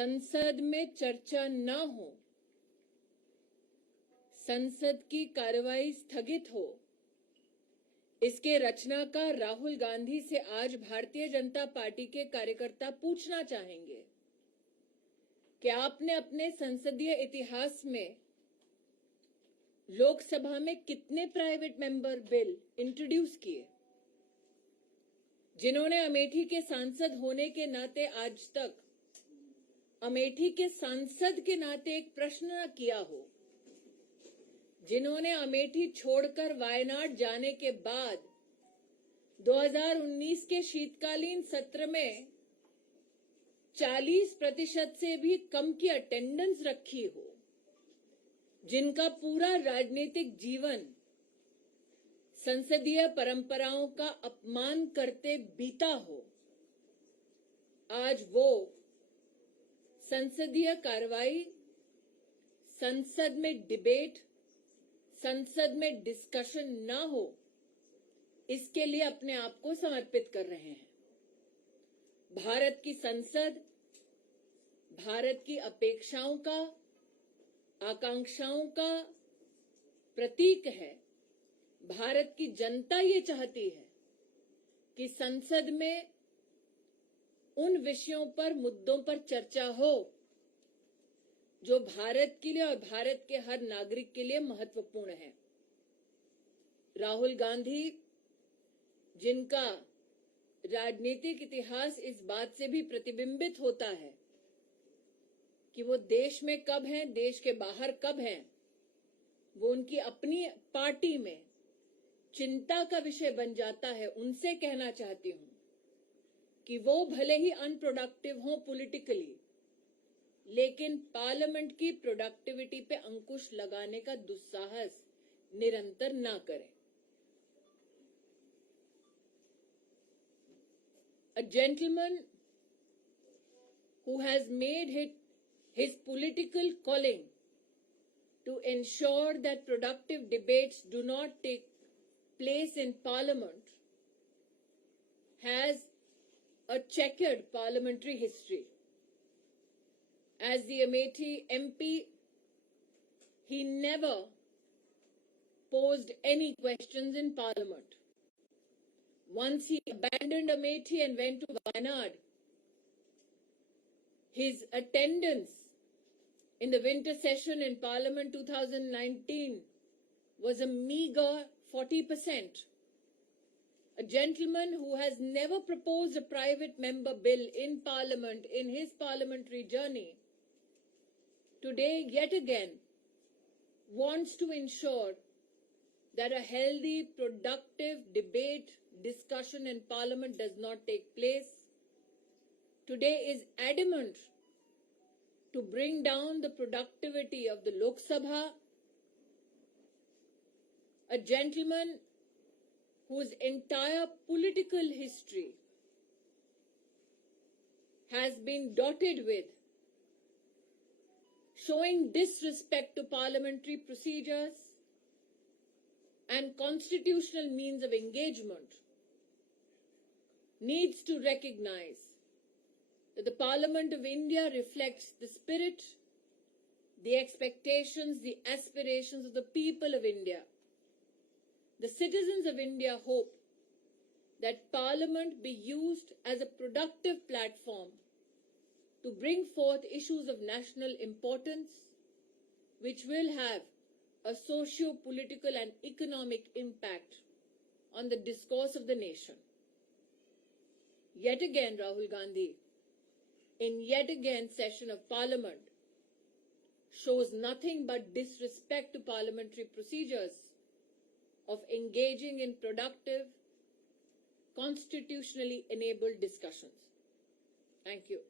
संसद में चर्चा न हो, संसद की कार्रवाई स्थगित हो, इसके रचनाकार राहुल गांधी से आज भारतीय जनता पार्टी के कार्यकर्ता पूछना चाहेंगे कि आपने अपने संसदीय इतिहास में लोकसभा में कितने प्राइवेट मेंबर बिल इंट्रोड्यूस किए, जिन्होंने अमेठी के सांसद होने के नाते आज तक अमेठी के सांसद के नाते एक प्रश्न न किया हो, जिन्होंने अमेठी छोड़कर वायनाड जाने के बाद 2019 के शीतकालीन सत्र में 40% से भी कम की अटेंडेंस रखी हो, जिनका पूरा राजनीतिक जीवन संसदीय परंपराओं का अपमान करते बीता हो, आज वो संसदीय कार्रवाई, संसद में डिबेट, संसद में डिस्कशन ना हो, इसके लिए अपने आप को समर्पित कर रहे हैं। भारत की संसद भारत की अपेक्षाओं का, आकांक्षाओं का प्रतीक है। भारत की जनता ये चाहती है कि संसद में उन विषयों पर, मुद्दों पर चर्चा हो जो भारत के लिए और भारत के हर नागरिक के लिए महत्वपूर्ण है। राहुल गांधी, जिनका राजनीतिक इतिहास इस बात से भी प्रतिबिंबित होता है कि वो देश में कब हैं, देश के बाहर कब हैं, वो उनकी अपनी पार्टी में चिंता का विषय बन जाता है, उनसे कहना चाहती हूं कि वो भले ही अनप्रोडक्टिव हों पॉलिटिकली, लेकिन पार्लियामेंट की प्रोडक्टिविटी पे अंकुश लगाने का दुस्साहस निरंतर ना करें। A gentleman who has made his political calling to ensure that productive debates do not take place in Parliament has a checkered parliamentary history. As the Amethi MP, he never posed any questions in Parliament. Once he abandoned Amethi and went to Wayanad, his attendance in the winter session in Parliament 2019 was a meager 40%. A gentleman who has never proposed a private member bill in Parliament in his parliamentary journey, today yet again wants to ensure that a healthy, productive debate, discussion in Parliament does not take place. Today is adamant to bring down the productivity of the Lok Sabha. A gentleman whose entire political history has been dotted with showing disrespect to parliamentary procedures and constitutional means of engagement, needs to recognize that the Parliament of India reflects the spirit, the expectations, the aspirations of the people of India. The citizens of India hope that Parliament be used as a productive platform to bring forth issues of national importance, which will have a socio-political and economic impact on the discourse of the nation. Yet again, Rahul Gandhi, in yet again session of Parliament, shows nothing but disrespect to parliamentary procedures of engaging in productive, constitutionally enabled discussions. Thank you.